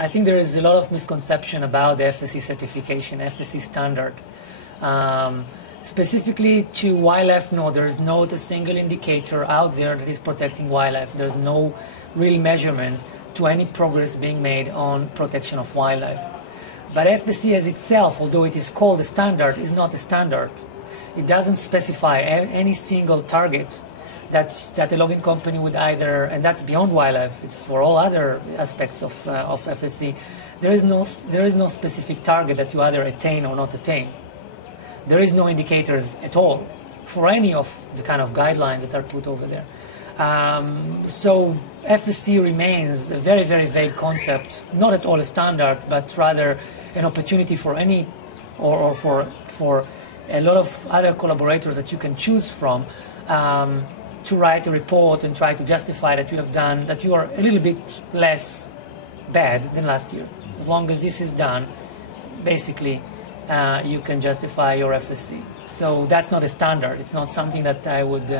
I think there is a lot of misconception about the FSC certification, FSC standard. Specifically to wildlife, no, there is not a single indicator out there that is protecting wildlife. There's no real measurement to any progress being made on protection of wildlife. But FSC as itself, although it is called a standard, is not a standard. It doesn't specify any single target that a logging company would either, and that's beyond wildlife, it's for all other aspects of FSC. There is no specific target that you either attain or not attain. There is no indicators at all for any of the kind of guidelines that are put over there. So FSC remains a very, very vague concept, not at all a standard, but rather an opportunity for any, or for a lot of other collaborators that you can choose from to write a report and try to justify that you have done, that you are a little bit less bad than last year. As long as this is done, basically, you can justify your FSC. So that's not a standard. It's not something that I would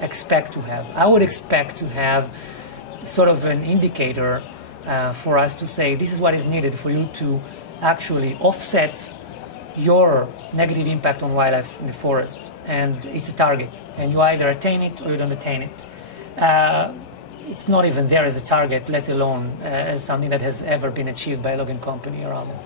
expect to have. I would expect to have sort of an indicator for us to say this is what is needed for you to actually offset your negative impact on wildlife in the forest. And it's a target. And you either attain it or you don't attain it. It's not even there as a target, let alone as something that has ever been achieved by a logging company around us.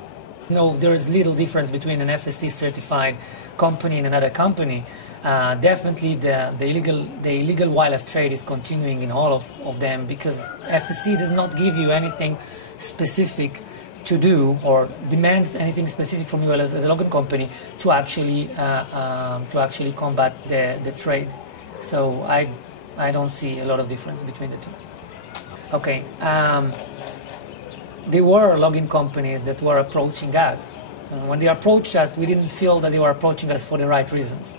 No, there is little difference between an FSC certified company and another company. Definitely the illegal wildlife trade is continuing in all of them, because FSC does not give you anything specific to do or demands anything specific from you as a logging company to actually combat the trade. So I don't see a lot of difference between the two. Okay. There were logging companies that were approaching us. When they approached us, we didn't feel that they were approaching us for the right reasons.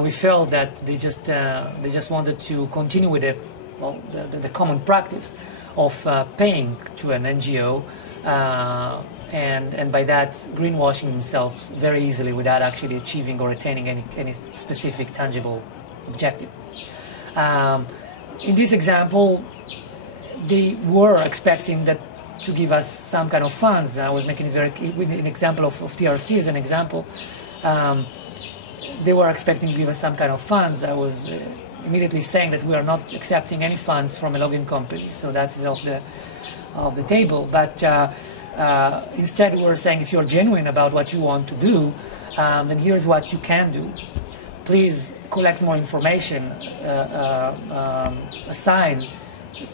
We felt that they just wanted to continue with the common practice of paying to an NGO and by that greenwashing themselves very easily without actually achieving or attaining any specific tangible objective. In this example, they were expecting that to give us some kind of funds. I was making it very with an example of TRC as an example. They were expecting to give us some kind of funds. I was immediately saying that we are not accepting any funds from a logging company, so that is off the table. But instead, we were saying if you're genuine about what you want to do, then here's what you can do. Please collect more information. Assign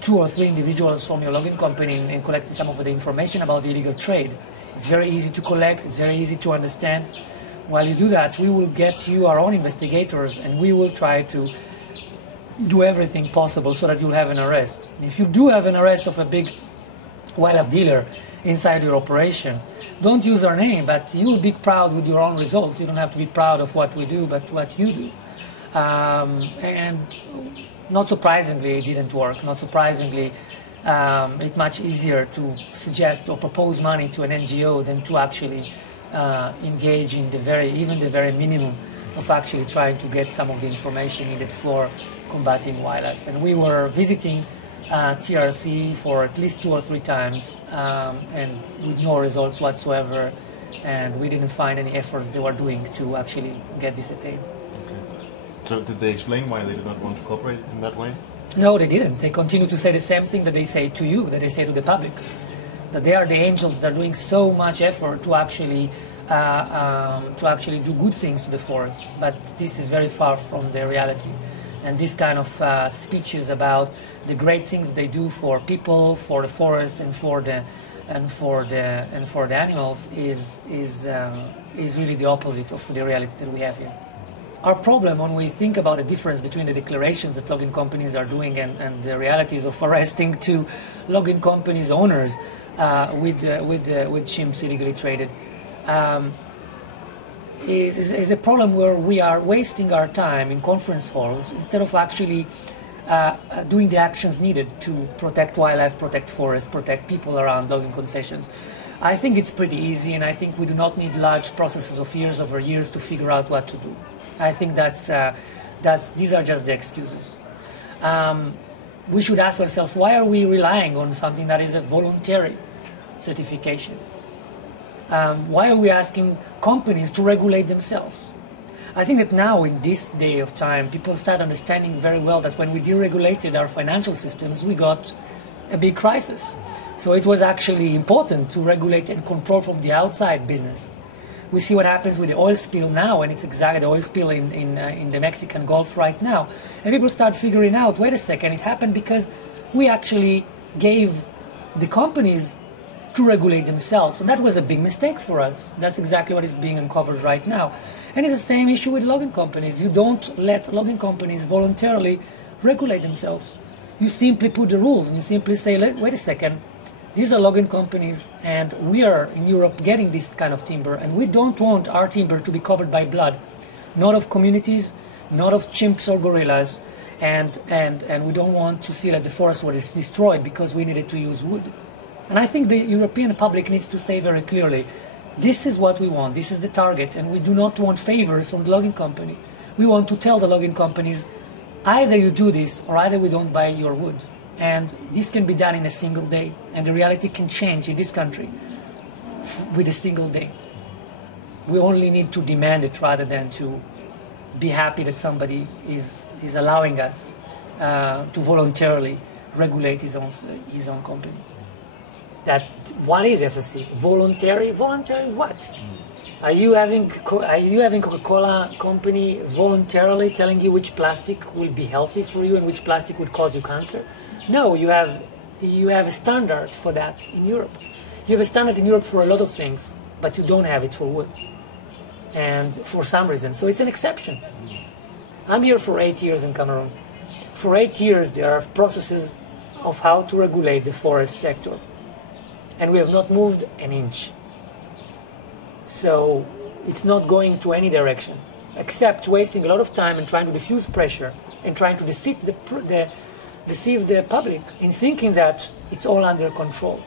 2 or 3 individuals from your logging company and collect some of the information about the illegal trade. It's very easy to collect, it's very easy to understand. While you do that, we will get you our own investigators and we will try to do everything possible so that you'll have an arrest. And if you do have an arrest of a big wildlife dealer inside your operation, don't use our name, but you will be proud with your own results. You don't have to be proud of what we do, but what you do. And not surprisingly, it didn't work. Not surprisingly, it's much easier to suggest or propose money to an NGO than to actually engage in the very minimum of actually trying to get some of the information needed for combating wildlife. And we were visiting TRC for at least 2 or 3 times, and with no results whatsoever. And we didn't find any efforts they were doing to actually get this attained. So did they explain why they did not want to cooperate in that way? No, they didn't. They continue to say the same thing that they say to you, that they say to the public, that they are the angels that are doing so much effort to actually do good things to the forest. But this is very far from the reality. And this kind of speeches about the great things they do for people, for the forest, and for the animals is really the opposite of the reality that we have here. Our problem when we think about the difference between the declarations that logging companies are doing and the realities of arresting 2 logging companies owners with chimps illegally traded is a problem where we are wasting our time in conference halls instead of actually doing the actions needed to protect wildlife, protect forests, protect people around logging concessions. I think it's pretty easy, and I think we do not need large processes of years over years to figure out what to do. I think these are just the excuses. We should ask ourselves, why are we relying on something that is voluntary? certification? Why are we asking companies to regulate themselves? I think that now, in this day of time, people start understanding very well that when we deregulated our financial systems, we got a big crisis. So it was actually important to regulate and control from the outside business. We see what happens with the oil spill now, and it's exactly the oil spill in the Mexican Gulf right now. And people start figuring out, wait a second, it happened because we actually gave the companies to regulate themselves. And that was a big mistake for us. That's exactly what is being uncovered right now. And it's the same issue with logging companies. You don't let logging companies voluntarily regulate themselves. You simply put the rules, and you simply say, wait a second, these are logging companies, and we are in Europe getting this kind of timber, and we don't want our timber to be covered by blood, not of communities, not of chimps or gorillas, and we don't want to see that the forest was destroyed because we needed to use wood. And I think the European public needs to say very clearly, this is what we want, this is the target, and we do not want favors from the logging company. We want to tell the logging companies, either you do this, or either we don't buy your wood. And this can be done in a single day, and the reality can change in this country with a single day. We only need to demand it rather than to be happy that somebody is allowing us to voluntarily regulate his own company. What is FSC? Voluntary? Voluntary what? Are you having Coca-Cola company voluntarily telling you which plastic will be healthy for you and which plastic would cause you cancer? No, you have a standard for that in Europe. You have a standard in Europe for a lot of things, but you don't have it for wood. And for some reason. So it's an exception. I'm here for 8 years in Cameroon. For 8 years there are processes of how to regulate the forest sector. And we have not moved an inch. So it's not going to any direction, except wasting a lot of time and trying to diffuse pressure and trying to deceive the public in thinking that it's all under control.